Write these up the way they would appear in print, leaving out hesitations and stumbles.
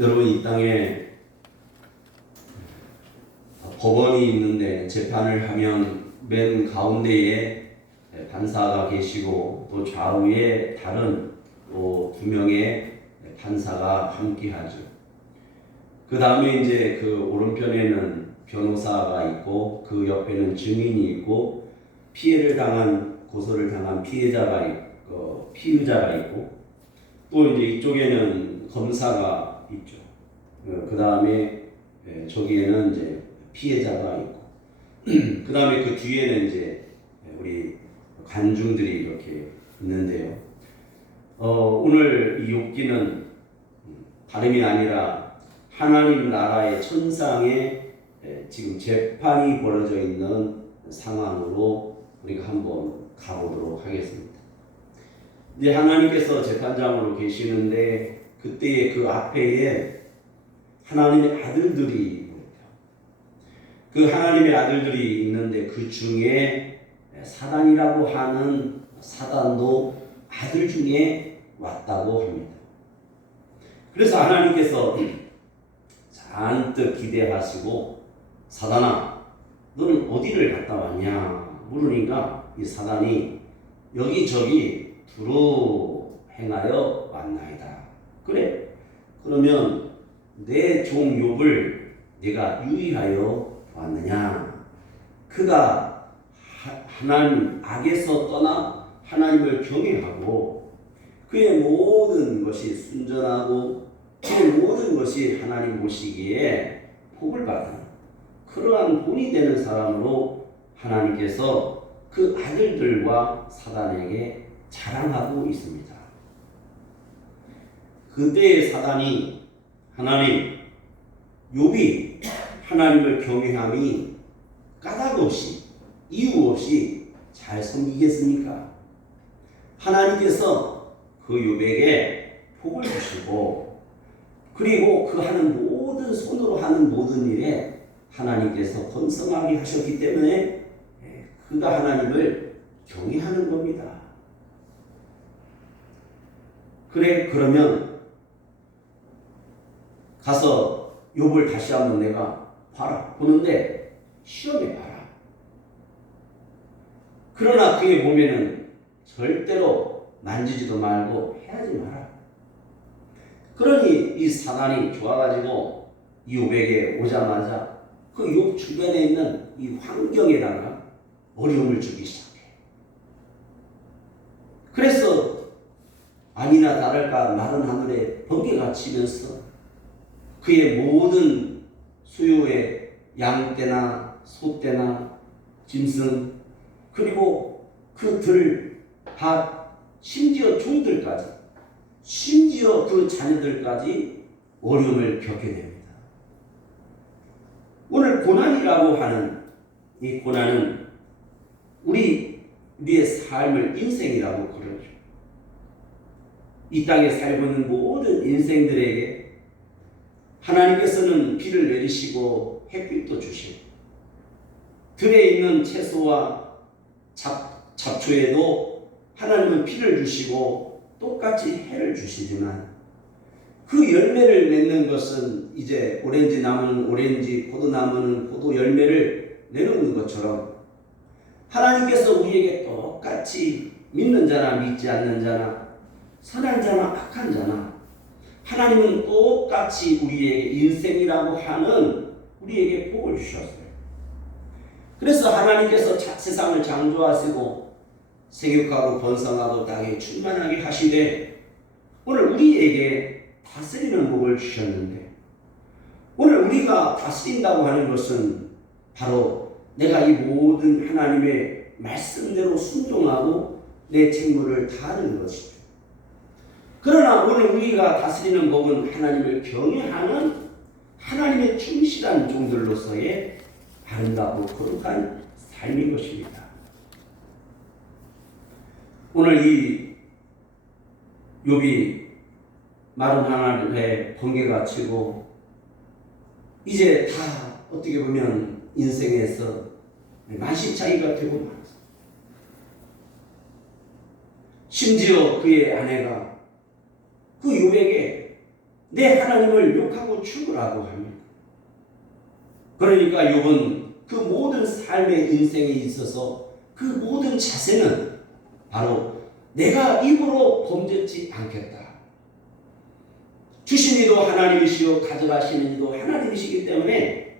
여러분, 이 땅에 법원이 있는데 재판을 하면 맨 가운데에 판사가 계시고 또 좌우에 다른 또 두 명의 판사가 함께하죠. 그 다음에 이제 그 오른편에는 변호사가 있고 그 옆에는 증인이 있고 피해를 당한 고소를 당한 피해자가 있고 피의자가 있고 또 이제 이쪽에는 검사가 있죠. 그 다음에 저기에는 이제 피해자가 있고 그 다음에 그 뒤에는 이제 우리 관중들이 이렇게 있는데요. 오늘 이 욥기는 다름이 아니라 하나님 나라의 천상에 지금 재판이 벌어져 있는 상황으로 우리가 한번 가보도록 하겠습니다. 이제 하나님께서 재판장으로 계시는데 그때의 그 앞에 하나님의 아들들이 있습니다. 그 하나님의 아들들이 있는데 그 중에 사단이라고 하는 사단도 아들 중에 왔다고 합니다. 그래서 하나님께서 잔뜩 기대하시고 사단아 너는 어디를 갔다 왔냐 물으니까 이 사단이 여기저기 두루 행하여 왔나이다. 그래 그러면 내 종 욥을 내가 유의하여 왔느냐. 그가 하나님 악에서 떠나 하나님을 경외하고 그의 모든 것이 순전하고 그의 모든 것이 하나님 보시기에 복을 받은 그러한 본이 되는 사람으로 하나님께서 그 아들들과 사단에게 자랑하고 있습니다. 그때의 사단이 하나님 욥이 하나님을 경외함이 까닭 없이 이유 없이 잘 섬기겠습니까? 하나님께서 그 욥에게 복을 주시고 그리고 그 하는 모든 손으로 하는 모든 일에 하나님께서 번성하게 하셨기 때문에 그가 하나님을 경외하는 겁니다. 그래 그러면 가서 욥을 다시 한번 내가 봐라 보는데 시험해 봐라. 그러나 그의 몸에는 절대로 만지지도 말고 해하지 마라. 그러니 이 사단이 좋아가지고 욥에게 오자마자 그 욥 주변에 있는 이 환경에다가 어려움을 주기 시작해. 그래서 아니나 다를까 마른 하늘에 번개가 치면서 그의 모든 수요의 양떼나 소떼나 짐승 그리고 그 들, 밭, 심지어 종들까지 심지어 그 자녀들까지 어려움을 겪게 됩니다. 오늘 고난이라고 하는 이 고난은 우리의 삶을 인생이라고 그러죠. 이 땅에 살고 있는 모든 인생들에게 하나님께서는 비를 내리시고 햇빛도 주시고 들에 있는 채소와 잡초에도 하나님은 비를 주시고 똑같이 해를 주시지만 그 열매를 맺는 것은 이제 오렌지 나무는 오렌지, 포도나무는 포도 열매를 내놓는 것처럼 하나님께서 우리에게 똑같이 믿는 자나 믿지 않는 자나 선한 자나 악한 자나 하나님은 똑같이 우리에게 인생이라고 하는 우리에게 복을 주셨어요. 그래서 하나님께서 세상을 창조하시고 생육하고 번성하고 땅에 충만하게 하시되 오늘 우리에게 다스리는 복을 주셨는데 오늘 우리가 다스린다고 하는 것은 바로 내가 이 모든 하나님의 말씀대로 순종하고 내 책무를 다하는 것이죠. 그러나 오늘 우리가 다스리는 법은 하나님을 경외하는 하나님의 충실한 종들로서의 아름답고 거룩한 삶인 것입니다. 오늘 이 욥이 마른 하늘에 번개가 치고 이제 다 어떻게 보면 인생에서 만신창이가 되고 말았습니다. 심지어 그의 아내가 그 욥에게 내 하나님을 욕하고 죽으라고 합니다. 그러니까 욥은 그 모든 삶의 인생에 있어서 그 모든 자세는 바로 내가 입으로 범죄치 않겠다. 주신 이도 하나님이시요 가져가시는 이도 하나님이시기 때문에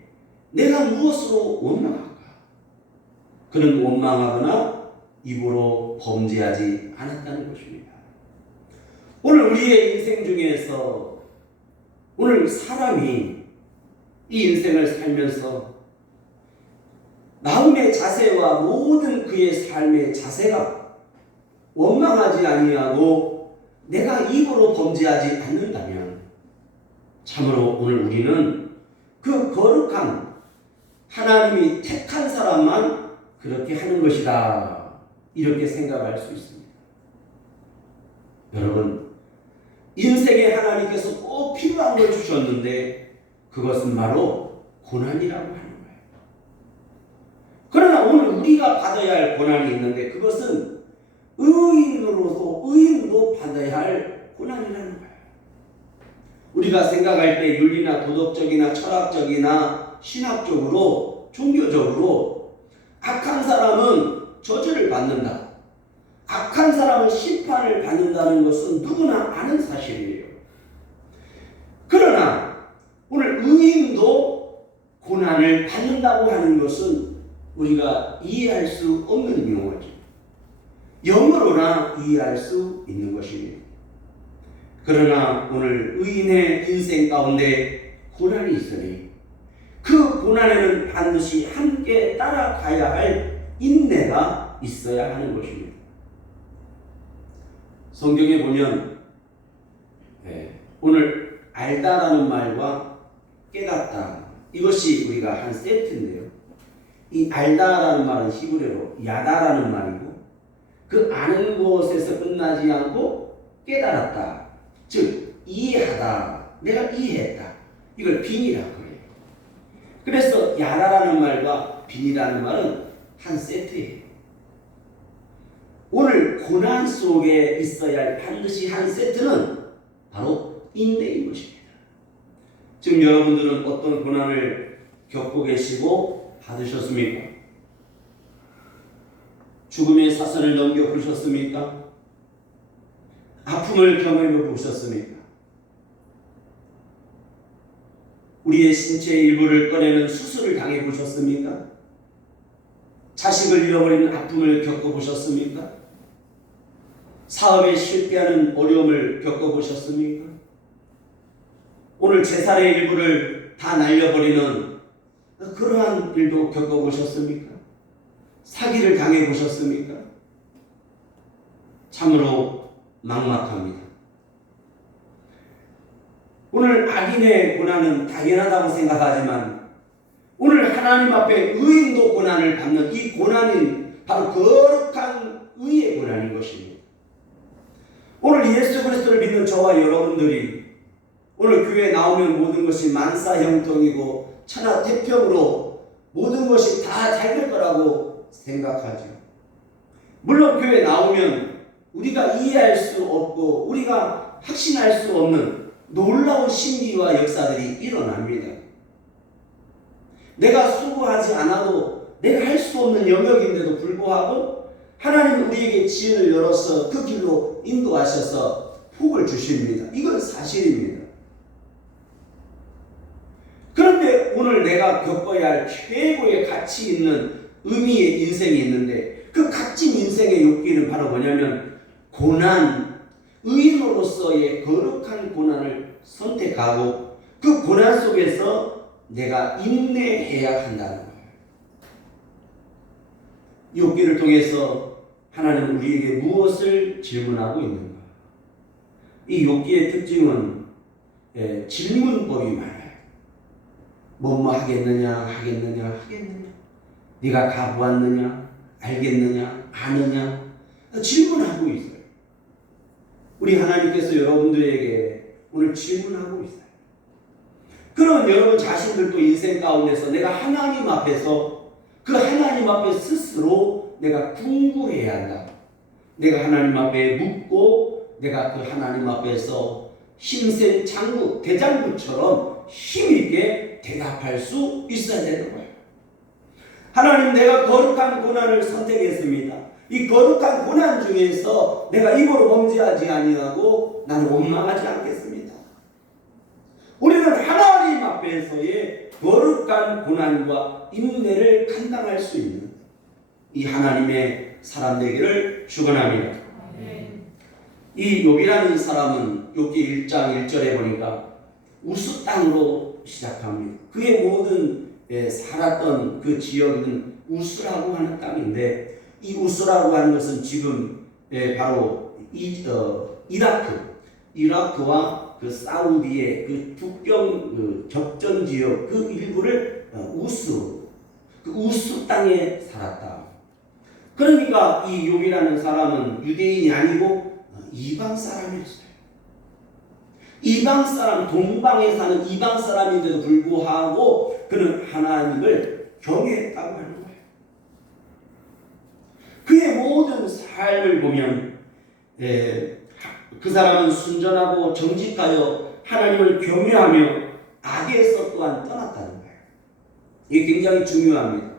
내가 무엇으로 원망할까? 그는 원망하거나 입으로 범죄하지 않았다는 것입니다. 오늘 우리의 인생 중에서 오늘 사람이 이 인생을 살면서 마음의 자세와 모든 그의 삶의 자세가 원망하지 아니하고 내가 입으로 범죄하지 않는다면 참으로 오늘 우리는 그 거룩한 하나님이 택한 사람만 그렇게 하는 것이다. 이렇게 생각할 수 있습니다. 여러분, 인생에 하나님께서 꼭 필요한 걸 주셨는데 그것은 바로 고난이라고 하는 거예요. 그러나 오늘 우리가 받아야 할 고난이 있는데 그것은 의인도 받아야 할 고난이라는 거예요. 우리가 생각할 때 윤리나 도덕적이나 철학적이나 신학적으로 종교적으로 악한 사람은 저주를 받는다. 악한 사람은 심판을 받는다는 것은 누구나 아는 사실이에요. 그러나 오늘 의인도 고난을 받는다고 하는 것은 우리가 이해할 수 없는 용어죠. 영어로나 이해할 수 있는 것입니다. 그러나 오늘 의인의 인생 가운데 고난이 있으니 그 고난에는 반드시 함께 따라가야 할 인내가 있어야 하는 것입니다. 성경에 보면 오늘 알다라는 말과 깨닫다 이것이 우리가 한 세트인데요. 이 알다라는 말은 히브리어로 야다라는 말이고 그 아는 것에서 끝나지 않고 깨달았다. 즉 이해하다. 내가 이해했다. 이걸 빈이라고 해요. 그래서 야다라는 말과 빈이라는 말은 한 세트예요. 오늘 고난 속에 있어야 할 반드시 한 세트는 바로 인내인 것입니다. 지금 여러분들은 어떤 고난을 겪고 계시고 받으셨습니까? 죽음의 사선을 넘겨보셨습니까? 아픔을 경험해 보셨습니까? 우리의 신체의 일부를 꺼내는 수술을 당해 보셨습니까? 자식을 잃어버리는 아픔을 겪어보셨습니까? 사업에 실패하는 어려움을 겪어보셨습니까? 오늘 재산의 일부를 다 날려버리는 그러한 일도 겪어보셨습니까? 사기를 당해보셨습니까? 참으로 막막합니다. 오늘 악인의 고난은 당연하다고 생각하지만 오늘 하나님 앞에 의인도 고난을 받는 이 고난은 바로 거룩한 의의 고난인 것입니다. 오늘 예수 그리스도를 믿는 저와 여러분들이 오늘 교회에 나오면 모든 것이 만사형통이고 천하태평으로 모든 것이 다 잘 될 거라고 생각하죠. 물론 교회에 나오면 우리가 이해할 수 없고 우리가 확신할 수 없는 놀라운 신비와 역사들이 일어납니다. 내가 수고하지 않아도 내가 할 수 없는 영역인데도 불구하고 하나님은 우리에게 지혜를 열어서 그 길로 인도하셔서 복을 주십니다. 이건 사실입니다. 그런데 오늘 내가 겪어야 할 최고의 가치 있는 의미의 인생이 있는데 그 값진 인생의 욕기는 바로 뭐냐면 고난, 의인으로서의 거룩한 고난을 선택하고 그 고난 속에서 내가 인내해야 한다는 거예요. 욥기를 통해서 하나님은 우리에게 무엇을 질문하고 있는가? 이 욥기의 특징은 질문법이 많아요. 뭐뭐 하겠느냐. 네가 가보았느냐? 알겠느냐? 아느냐? 질문하고 있어요. 우리 하나님께서 여러분들에게 오늘 질문하고 있어요. 그럼 여러분 자신들도 인생 가운데서 내가 하나님 앞에서 그 하나님 앞에 스스로 내가 궁구해야 한다. 내가 하나님 앞에 묻고 내가 그 하나님 앞에서 힘센 장구, 대장구처럼 힘있게 대답할 수 있어야 되는 거예요. 하나님, 내가 거룩한 고난을 선택했습니다. 이 거룩한 고난 중에서 내가 입으로 범죄하지 아니하고 나는 원망하지 않겠습니다. 우리는 하나님 앞에서의 거룩한 고난과 인내를 감당할 수 있는 이 하나님의 사람 되기를 축원합니다. 이 욥이라는 사람은 욥기 1장 1절에 보니까 우스 땅으로 시작합니다. 그의 모든 살았던 그 지역은 우스라고 하는 땅인데, 이 우스라고 하는 것은 지금 바로 이라크와 그 사우디의 그 국경 그 접전 지역 그 일부를 그 우스 땅에 살았다. 그러니까 이 욥이라는 사람은 유대인이 아니고 이방 사람이었어요. 이방 사람, 동방에 사는 이방 사람인데도 불구하고 그는 하나님을 경외했다고 하는 거예요. 그의 모든 삶을 보면 그 사람은 순전하고 정직하여 하나님을 경외하며 악에서 또한 떠났다는 거예요. 이게 굉장히 중요합니다.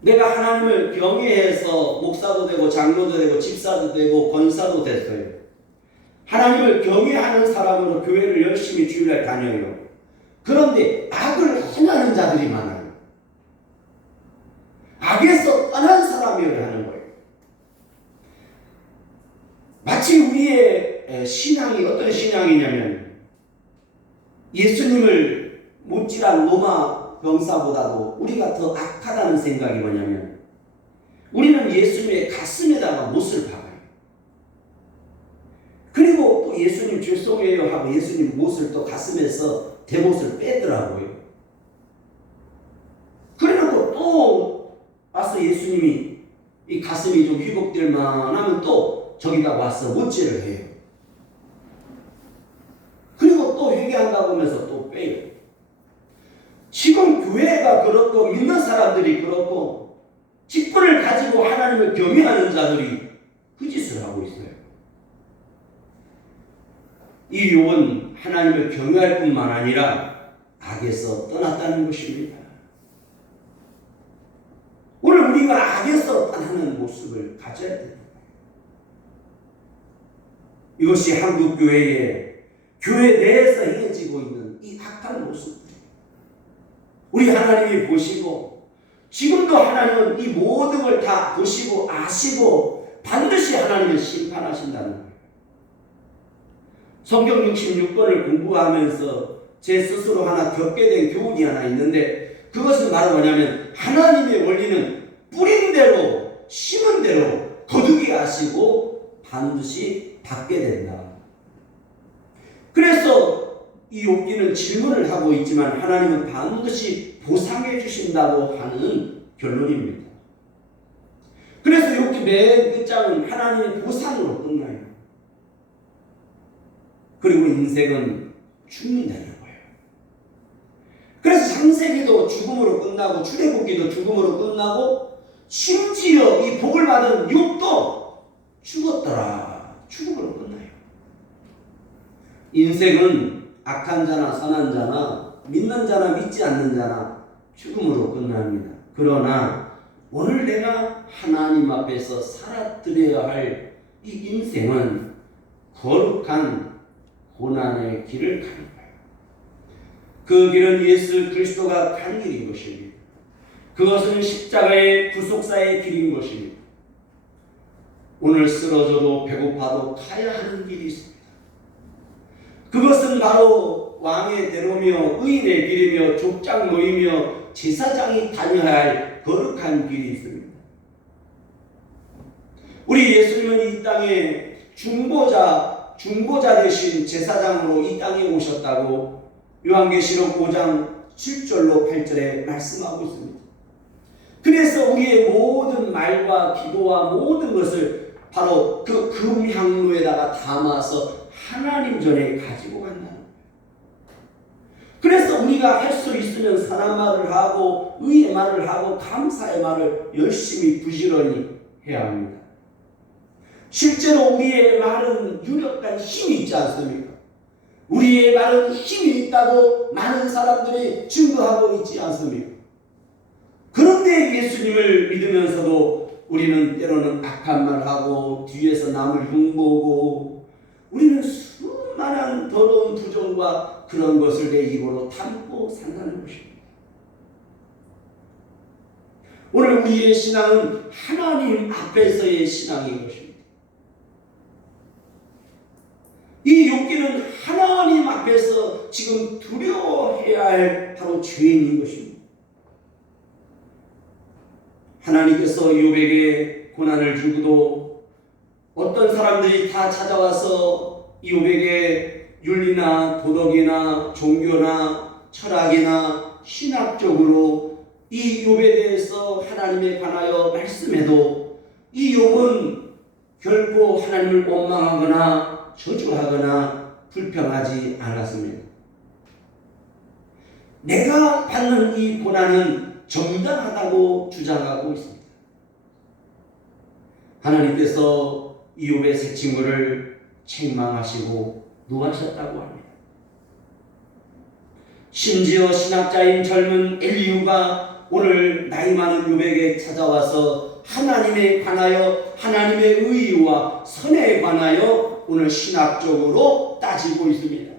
내가 하나님을 경외해서 목사도 되고 장로도 되고 집사도 되고 권사도 됐어요. 하나님을 경외하는 사람으로 교회를 열심히 주일날 다녀요. 그런데 악을 행하는 자들이 많아요. 악에서 떠난 사람이어야 하는 거예요. 마치 우리의 신앙이 어떤 신앙이냐면, 예수님을 못지란 로마 병사보다도 우리가 더 악하다는 생각이 뭐냐면, 우리는 예수님의 가슴에다가 못을 박아요. 그리고 또 예수님 죄송해요 하고 예수님 못을 또 가슴에서 대못을 빼더라고요. 그래놓고 또 와서 예수님이 이 가슴이 좀 회복될 만하면 또 저기다 와서 못질을 해요. 그리고 또 회개한다고 하면서 또 빼요. 지금 교회가 그렇고 믿는 사람들이 그렇고 직분을 가지고 하나님을 경외하는 자들이 그 짓을 하고 있어요. 이 욥은 하나님을 경외할 뿐만 아니라 악에서 떠났다는 것입니다. 오늘 우리가 악에서 떠나는 모습을 가져야 됩니다. 이것이 한국 교회 내에서 행해지고 있는 이 악한 모습들, 우리 하나님이 보시고 지금도 하나님은 이 모든 걸 다 보시고 아시고 반드시 하나님을 심판하신다는 거예요. 성경 66권을 공부하면서 제 스스로 하나 겪게 된 교훈이 하나 있는데, 그것은 바로 뭐냐면 하나님의 원리는 뿌린 대로 심은 대로 거두게 하시고 반드시 받게 된다. 그래서 이 욥기는 질문을 하고 있지만 하나님은 반드시 보상해 주신다고 하는 결론입니다. 그래서 욥기 맨 끝장은 하나님의 보상으로 끝나요. 그리고 인생은 죽는다는 거예요. 그래서 창세기도 죽음으로 끝나고 출애굽기도 죽음으로 끝나고 심지어 이 복을 받은 욥도 죽었더라, 죽음으로 끝나요. 인생은 악한 자나 선한 자나 믿는 자나 믿지 않는 자나 죽음으로 끝납니다. 그러나 오늘 내가 하나님 앞에서 살아드려야 할 이 인생은 거룩한 고난의 길을 가는 거예요. 그 길은 예수 그리스도가 간 길인 것입니다. 그것은 십자가의 구속사의 길인 것입니다. 오늘 쓰러져도 배고파도 가야 하는 길이 있습니다. 그것은 바로 왕의 대로며 의인의 길이며 족장 모이며 제사장이 다녀야 할 거룩한 길이 있습니다. 우리 예수님은 이 땅에 중보자 되신 제사장으로 이 땅에 오셨다고 요한계시록 5장 7절로 8절에 말씀하고 있습니다. 그래서 우리의 모든 말과 기도와 모든 것을 바로 그 금향로에다가 담아서 하나님 전에 가지고 간다는 거예요. 그래서 우리가 할 수 있으면 사랑 말을 하고 의의 말을 하고 감사의 말을 열심히 부지런히 해야 합니다. 실제로 우리의 말은 유력한 힘이 있지 않습니까? 우리의 말은 힘이 있다고 많은 사람들이 증거하고 있지 않습니까? 그런데 예수님을 믿으면서도 우리는 때로는 악한 말하고 뒤에서 남을 흉보고 우리는 수많은 더러운 부정과 그런 것을 내 입으로 담고 산다는 것입니다. 오늘 우리의 신앙은 하나님 앞에서의 신앙인 것입니다. 이 욥기는 하나님 앞에서 지금 두려워해야 할 바로 죄인인 것입니다. 하나님께서 욥에게 고난을 주고도 어떤 사람들이 다 찾아와서 욥에게 윤리나 도덕이나 종교나 철학이나 신학적으로 이 욥에 대해서 하나님에 관하여 말씀해도 이 욥은 결코 하나님을 원망하거나 저주하거나 불평하지 않았습니다. 내가 받는 이 고난은 정당하다고 주장하고 있습니다. 하나님께서 이욥의 세 친구를 책망하시고 노하셨다고 합니다. 심지어 신학자인 젊은 엘리후가 오늘 나이 많은 욥에게 찾아와서 하나님에 관하여 하나님의 의와 선에 관하여 오늘 신학적으로 따지고 있습니다.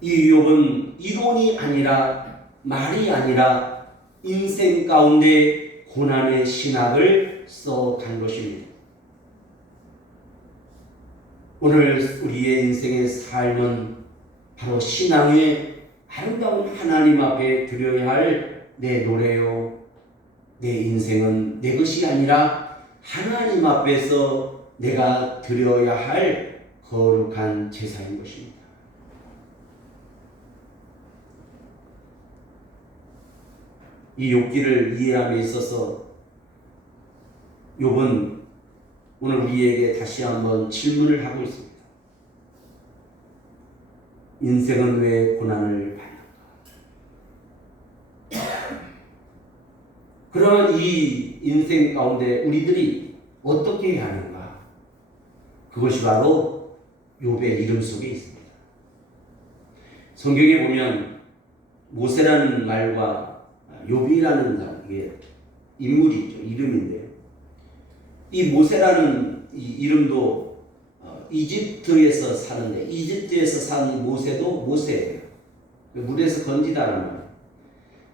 이 욥은 이론이 아니라 말이 아니라 인생 가운데 고난의 신학을 써간 것입니다. 오늘 우리의 인생의 삶은 바로 신앙의 아름다운 하나님 앞에 드려야 할 내 노래요. 내 인생은 내 것이 아니라 하나님 앞에서 내가 드려야 할 거룩한 제사인 것입니다. 이 욥기를 이해함에 있어서 욥은 오늘 우리에게 다시 한번 질문을 하고 있습니다. 인생은 왜 고난을 받는가? 그러면 이 인생 가운데 우리들이 어떻게 해야 하는가? 그것이 바로 욥의 이름 속에 있습니다. 성경에 보면 모세라는 말과 욥이라는 이게 인물이죠. 이름인데 이 모세라는 이 이름도 이집트에서 사는데 이집트에서 사는 모세도 모세예요. 물에서 건지다라는 말이에요.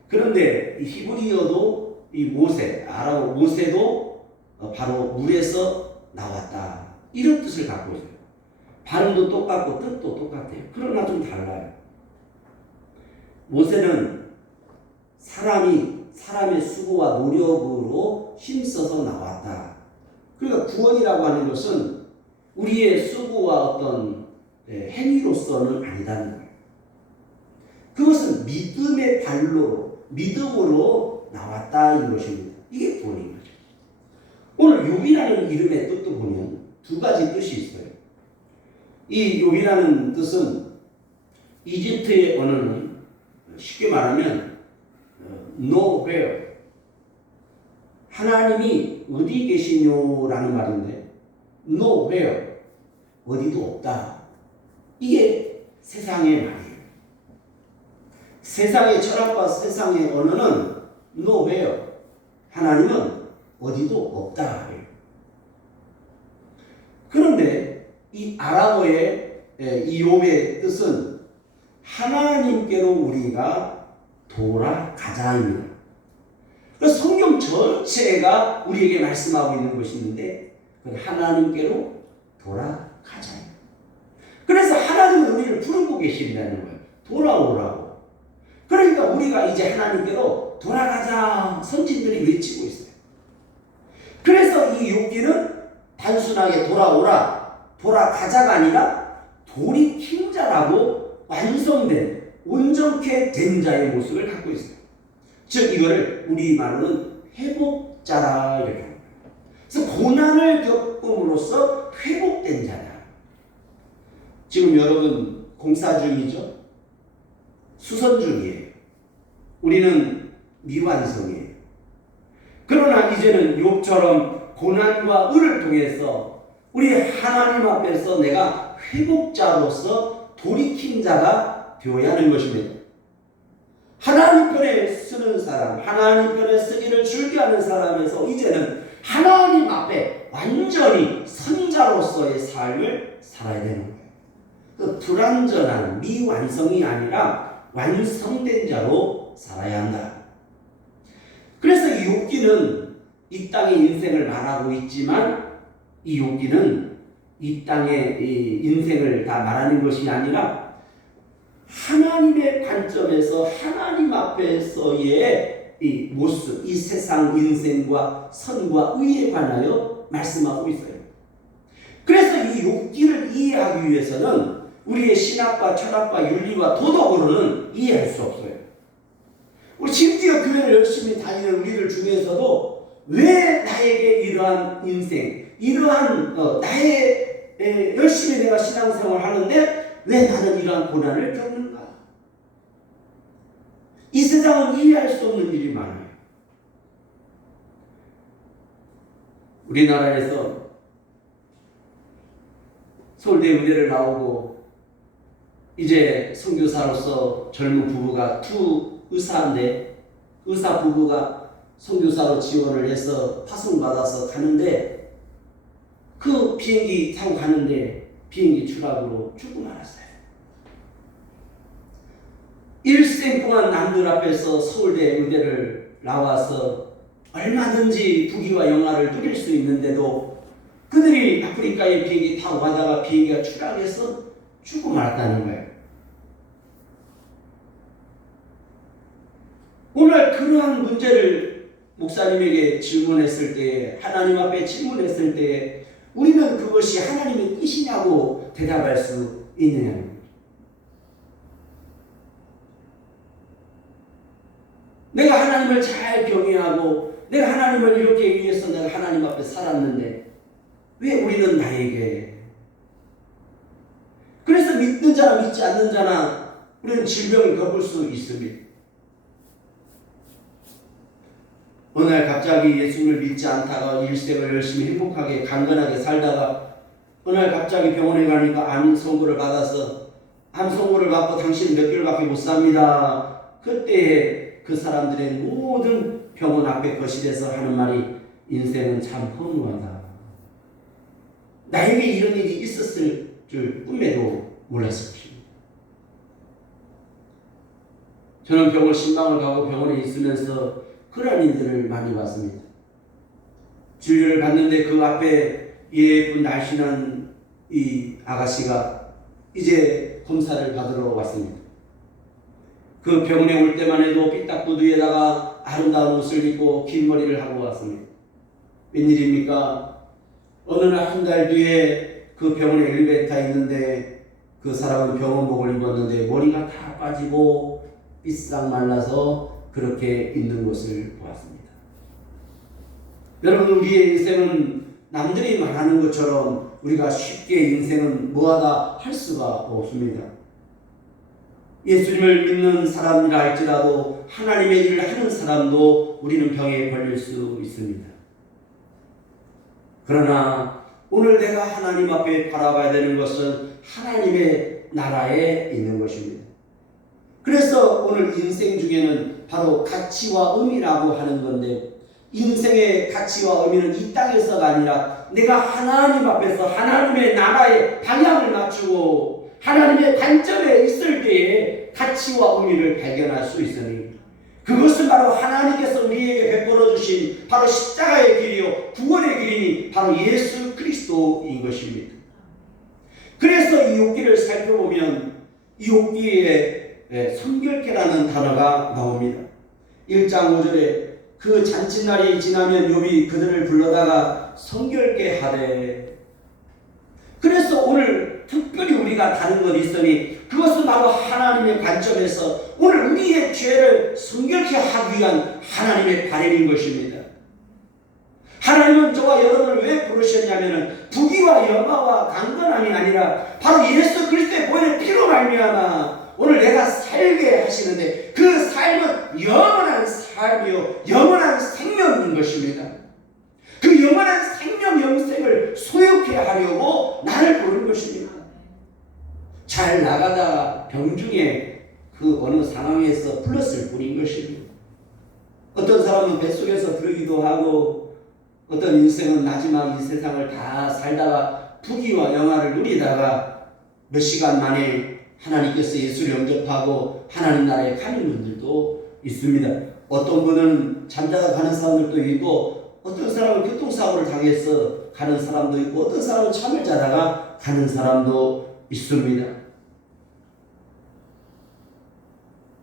그런데 이 히브리어도 이 모세, 아랍어 모세도 바로 물에서 나왔다. 이런 뜻을 갖고 있어요. 발음도 똑같고 뜻도 똑같아요. 그러나 좀 달라요. 모세는 사람의 수고와 노력으로 힘써서 나왔다. 그러니까 구원이라고 하는 것은 우리의 수고와 어떤 행위로서는 아니다는 거예요. 그것은 믿음의 발로, 믿음으로 나왔다는 것입니다. 이게 구원인 거죠. 오늘 욥이라는 이름의 뜻도 보면 두 가지 뜻이 있어요. 이 욥이라는 뜻은 이집트의 언어는 쉽게 말하면 nowhere, 하나님이 어디 계시뇨라는 말인데 nowhere, 어디도 없다. 이게 세상의 말이에요. 세상의 철학과 세상의 언어는 nowhere, 하나님은 어디도 없다. 그런데 이 아랍어의 이 욥의 뜻은 하나님께로 우리가 돌아가자입니다. 그래서 성경 전체가 우리에게 말씀하고 있는 것이 있는데 하나님께로 돌아가자. 그래서 하나님은 우리를 부르고 계신다는 거예요. 돌아오라고. 그러니까 우리가 이제 하나님께로 돌아가자 선진들이 외치고 있어요. 그래서 이 욥기는 단순하게 돌아오라, 돌아가자가 아니라 돌이킨 자라고 완성된, 온전케 된 자의 모습을 갖고 있어요. 즉 이거를 우리말로는 회복자라 이렇게 합니다. 그래서 고난을 겪음으로써 회복된 자다. 지금 여러분 공사 중이죠? 수선 중이에요. 우리는 미완성이에요. 그러나 이제는 욥처럼 고난과 을을 통해서 우리 하나님 앞에서 내가 회복자로서 돌이킨 자가 되어야 하는 것입니다. 하나님 편에 쓰는 사람, 하나님 편에 쓰기를 즐겨하는 사람에서 이제는 하나님 앞에 완전히 선자로서의 삶을 살아야 되는 거예요. 그 불완전한 미완성이 아니라 완성된 자로 살아야 한다. 그래서 이 욥기는 이 땅의 인생을 말하고 있지만 이 욥기는 이 땅의 인생을 다 말하는 것이 아니라 하나님의 관점에서 하나님 앞에서의 이 모습, 이 세상 인생과 선과 의에 관하여 말씀하고 있어요. 그래서 이 욥기를 이해하기 위해서는 우리의 신학과 철학과 윤리와 도덕으로는 이해할 수 없어요. 우리 심지어 교회를 열심히 다니는 우리들 중에서도 왜 나에게 이러한 인생, 이러한 나의 열심히 내가 신앙생활을 하는데 왜 나는 이러한 고난을 겪는가? 이 세상은 이해할 수 없는 일이 많아요. 우리나라에서 서울대 의대를 나오고 이제 선교사로서 젊은 부부가 두 의사인데 의사 부부가 선교사로 지원을 해서 파송받아서 가는데 그 비행기 타고 가는데 비행기 추락으로 죽고 말았어요. 일생 동안 남들 앞에서 서울대 의대를 나와서 얼마든지 부귀와 영화를 누릴 수 있는데도 그들이 아프리카에 비행기 타고 가다가 비행기가 추락해서 죽고 말았다는 거예요. 오늘 그러한 문제를 목사님에게 질문했을 때, 하나님 앞에 질문했을 때 우리는 그것이 하나님의 뜻이냐고 대답할 수 있느냐는 거예요. 내가 하나님을 잘 경외하고 내가 하나님을 이렇게 위해서 내가 하나님 앞에 살았는데 왜 우리는 나에게, 그래서 믿는 자나 믿지 않는 자나 우리는 질병을 겪을 수 있습니다. 어느 날 갑자기 예수님을 믿지 않다가 일생을 열심히 행복하게 강건하게 살다가 어느 날 갑자기 병원에 가니까 암 선고를 받아서 암 선고를 받고 당신은 몇 개월밖에 못 삽니다. 그때 그 사람들의 모든 병원 앞에 거실에서 하는 말이 인생은 참 허무하다. 나에게 이런 일이 있었을 줄 꿈에도 몰랐을 것입니다. 저는 병원 신방을 가고 병원에 있으면서 그런 일들을 많이 봤습니다. 진료를 받는데 그 앞에 예쁜 날씬한 이 아가씨가 이제 검사를 받으러 왔습니다. 그 병원에 올 때만 해도 삐딱구두에다가 아름다운 옷을 입고 긴 머리를 하고 왔습니다. 웬일입니까? 어느 날 한 달 뒤에 그 병원에 엘리베이터가 있는데 그 사람은 병원복을 입었는데 머리가 다 빠지고 삐싹 말라서 그렇게 있는 것을 보았습니다. 여러분, 우리의 인생은 남들이 말하는 것처럼 우리가 쉽게 인생은 뭐하다 할 수가 없습니다. 예수님을 믿는 사람이라 할지라도 하나님의 일을 하는 사람도 우리는 병에 걸릴 수 있습니다. 그러나 오늘 내가 하나님 앞에 바라봐야 되는 것은 하나님의 나라에 있는 것입니다. 그래서 오늘 인생 중에는 바로 가치와 의미라고 하는 건데, 인생의 가치와 의미는 이 땅에서가 아니라 내가 하나님 앞에서 하나님의 나라의 방향을 맞추고 하나님의 관점에 있을 때에 가치와 의미를 발견할 수 있으니 그것은 바로 하나님께서 우리에게 베풀어 주신 바로 십자가의 길이요 구원의 길이니 바로 예수 그리스도인 것입니다. 그래서 이 욥기를 살펴보면 이 욥기에 성결케라는 단어가 나옵니다. 1장 5절에 그 잔칫날이 지나면 욥이 그들을 불러다가 성결케 하되, 그래서 오늘 특별히 우리가 다른 것이 있으니 그것은 바로 하나님의 관점에서 오늘 우리의 죄를 성결케 하기 위한 하나님의 바람인 것입니다. 하나님은 저와 여러분을 왜 부르셨냐면 부귀와 영화와 강건함이 아니라 바로 예수 그리스도의 보혈의 피로 말미암아 오늘 내가 살게 하시는데 그 삶은 영원한 삶이요 영원한 생명인 것입니다. 그 영원한 생명 영생을 소유케 하려고 나를 부른 것입니다. 잘 나가다가 병중에 그 어느 상황에서 플러스를 뿌린 것입니다. 어떤 사람은 뱃속에서 들기도 하고, 어떤 인생은 마지막 이 세상을 다 살다가 부귀와 영화를 누리다가 몇 시간 만에 하나님께서 예수를 영접하고 하나님 나라에 가는 분들도 있습니다. 어떤 분은 잠자다 가는 사람들도 있고, 어떤 사람은 교통사고를 당해서 가는 사람도 있고, 어떤 사람은 잠을 자다가 가는 사람도 있습니다.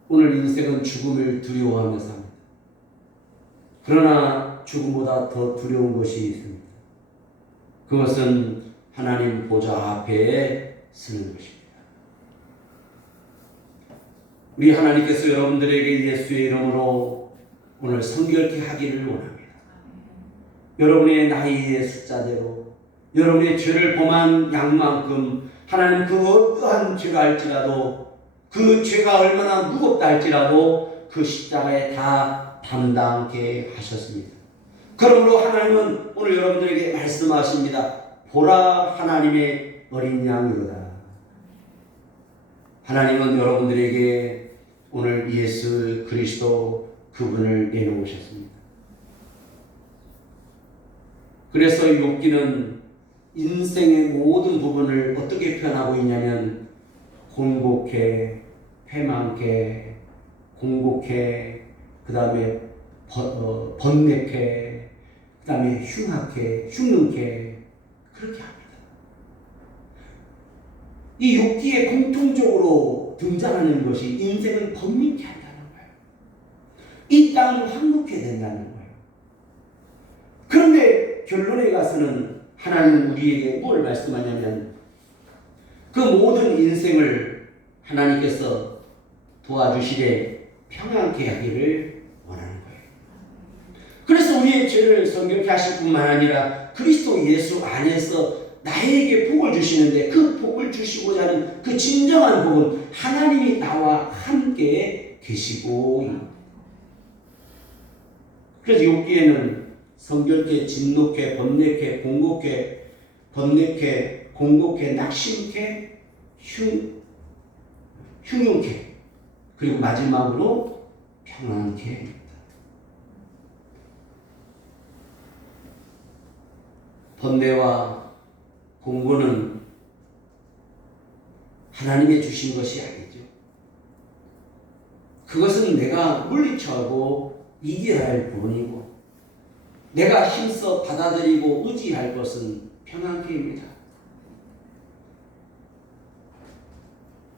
오늘 인생은 죽음을 두려워하며 삽니다. 그러나 죽음보다 더 두려운 것이 있습니다. 그것은 하나님 보좌 앞에 서는 것입니다. 우리 하나님께서 여러분들에게 예수의 이름으로 오늘 성결케 하기를 원합니다. 여러분의 나이의 숫자대로, 여러분의 죄를 범한 양만큼 하나님 그 어떠한 죄가 할지라도, 그 죄가 얼마나 무겁다 할지라도 그 십자가에 다 담당케 하셨습니다. 그러므로 하나님은 오늘 여러분들에게 말씀하십니다. 보라, 하나님의 어린 양이로다. 하나님은 여러분들에게 오늘 예수 그리스도 그분을 내놓으셨습니다. 그래서 욥기는 인생의 모든 부분을 어떻게 표현하고 있냐면, 곤곡해, 패망케, 공곡해, 그 다음에 번뇌케, 그 다음에 흉악해, 흉능케, 그렇게 합니다. 이 욥기에 공통적으로 등장하는 것이 인생은 번민케 한다는 거예요. 이 땅은 황폐케 된다는 거예요. 그런데 결론에 가서는 하나님은 우리에게 뭘 말씀하냐면, 그 모든 인생을 하나님께서 도와주시되 평안케 하기를 원하는 거예요. 그래서 우리의 죄를 성결케 하실 뿐만 아니라 그리스도 예수 안에서 나에게 복을 주시는데, 그 복을 주시고자 하는 그 진정한 복은 하나님이 나와 함께 계시고, 그래서 욥기에는 성결케, 진노케, 번뇌케, 공곡케, 번뇌케, 공곡케, 낙심케, 흉흉케, 그리고 마지막으로 평안케. 번뇌와 공고는 하나님의 주신 것이 아니죠. 그것은 내가 물리쳐하고 이겨야 할 부분이고, 내가 힘써 받아들이고 의지할 것은 평안케입니다.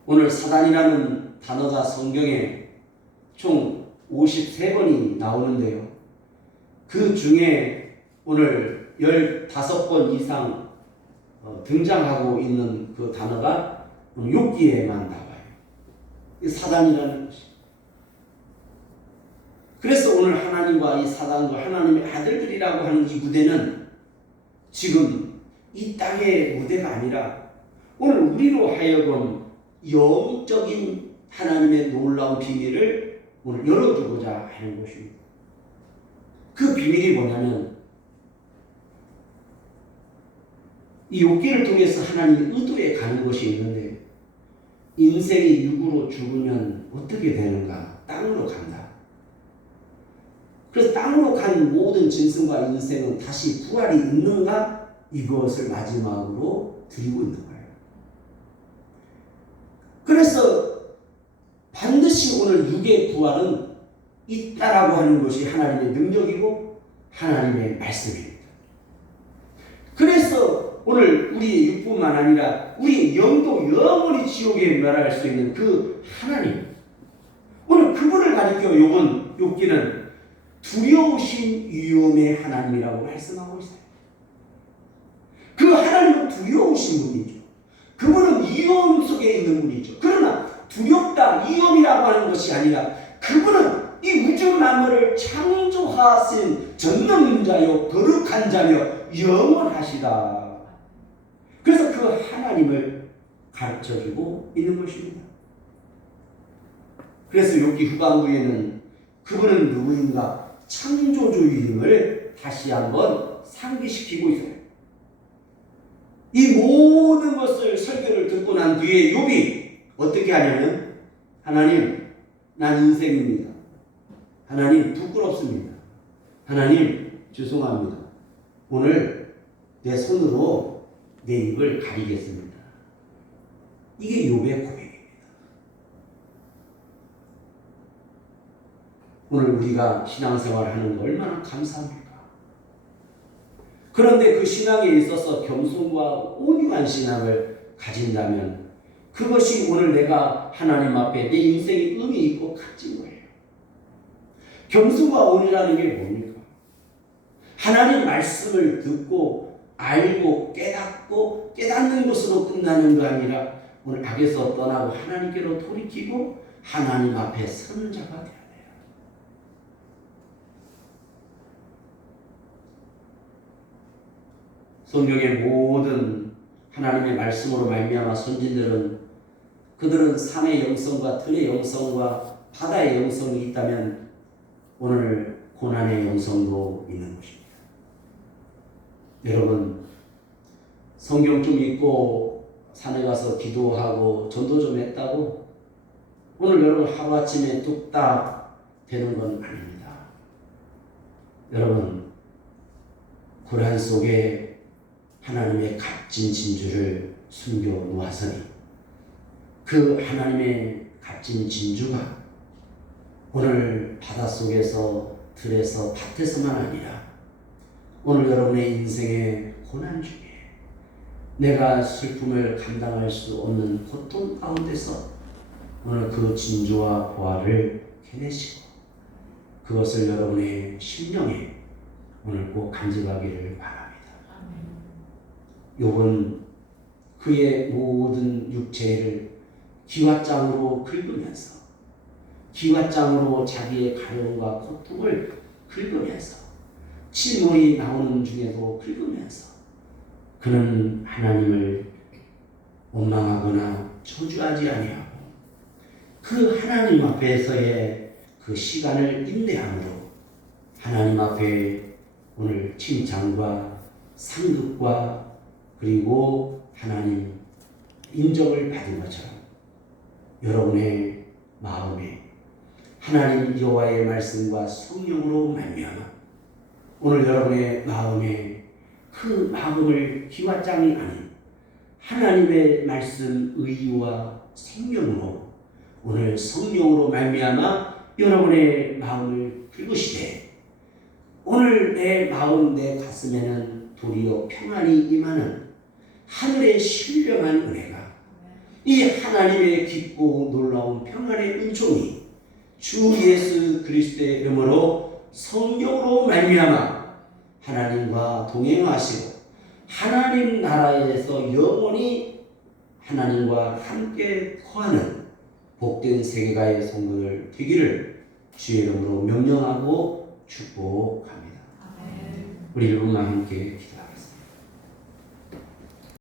오늘 사단이라는 단어가 성경에 총 53번이 나오는데요. 그 중에 오늘 15번 이상 등장하고 있는 그 단어가 욥기에만 나와요. 이 사단이라는 것이. 그래서 오늘 하나님과 이 사단과 하나님의 아들들이라고 하는 이 무대는 지금 이 땅의 무대가 아니라 오늘 우리로 하여금 영적인 하나님의 놀라운 비밀을 오늘 열어주고자 하는 것입니다. 그 비밀이 뭐냐면, 이 욥기를 통해서 하나님의 의도에 가는 것이 있는데, 인생이 육으로 죽으면 어떻게 되는가? 땅으로 간다. 그래서 땅으로 간 모든 짐승과 인생은 다시 부활이 있는가? 이것을 마지막으로 드리고 있는 거예요. 그래서 반드시 오늘 육의 부활은 있다라고 하는 것이 하나님의 능력이고 하나님의 말씀입니다. 그래서 오늘 우리의 육뿐만 아니라 우리의 영도 영원히 지옥에 멸할 수 있는 그 하나님, 오늘 그분을 가리켜 욥기는 두려우신 위엄의 하나님이라고 말씀하고 있어요. 그 하나님은 두려우신 분이죠. 그분은 위엄 속에 있는 분이죠. 그러나 두렵다, 위엄이라고 하는 것이 아니라 그분은 이 우주 만물을 창조하신 전능자요 거룩한 자며 영원하시다. 그래서 그 하나님을 가르쳐주고 있는 것입니다. 그래서 욥기 후반부에는 그분은 누구인가? 창조주임을 다시 한번 상기시키고 있어요. 이 모든 것을 설교를 듣고 난 뒤에 욥이 어떻게 하냐면 하나님, 난 인생입니다. 하나님, 부끄럽습니다. 하나님, 죄송합니다. 오늘 내 손으로 내 입을 가리겠습니다. 이게 욥의 고백입니다. 오늘 우리가 신앙생활을 하는 거 얼마나 감사합니까? 그런데 그 신앙에 있어서 겸손과 온유한 신앙을 가진다면 그것이 오늘 내가 하나님 앞에 내 인생에 의미 있고 값진 거예요. 겸손과 온유라는 게 뭡니까? 하나님 말씀을 듣고 알고 깨닫고 깨닫는 것으로 끝나는 거 아니라 오늘 악에서 떠나고 하나님께로 돌이키고 하나님 앞에 서는 자가 되어야 돼요. 성경의 모든 하나님의 말씀으로 말미암아 선진들은 그들은 산의 영성과 들의 영성과 바다의 영성이 있다면 오늘 고난의 영성도 있는 것입니다. 여러분, 성경 좀 읽고 산에 가서 기도하고 전도 좀 했다고 오늘 여러분 하루아침에 뚝딱 되는 건 아닙니다. 여러분, 고난 속에 하나님의 값진 진주를 숨겨 놓았으니 그 하나님의 값진 진주가 오늘 바닷속에서 들에서 밭에서만 아니라 오늘 여러분의 인생의 고난 중에 내가 슬픔을 감당할 수 없는 고통 가운데서 오늘 그 진주와 보화를 캐내시고 그것을 여러분의 심령에 오늘 꼭 간직하기를 바랍니다. 욥은 그의 모든 육체를 기왓장으로 긁으면서 기왓장으로 자기의 가려움과 고통을 긁으면서 침몰이 나오는 중에도 긁으면서 그는 하나님을 원망하거나 저주하지 아니하고 그 하나님 앞에서의 그 시간을 인내함으로 하나님 앞에 오늘 칭찬과 상급과 그리고 하나님 인정을 받은 것처럼 여러분의 마음에 하나님 여호와의 말씀과 성령으로 말미암아 오늘 여러분의 마음에 그 마음을 기왓장이 아닌 하나님의 말씀 의와 생명으로 오늘 성령으로 말미암아 여러분의 마음을 긁으시되 오늘 내 마음 내 가슴에는 도리어 평안이 임하는 하늘의 신령한 은혜가 이 하나님의 깊고 놀라운 평안의 은총이 주 예수 그리스도의 이름으로 성령으로 말미암아 하나님과 동행하시고 하나님 나라에서 영원히 하나님과 함께 거하는 복된 세계가의 성도들 되기를 주의 이름으로 명령하고 축복합니다. 우리 여러분과 함께 기도합니다.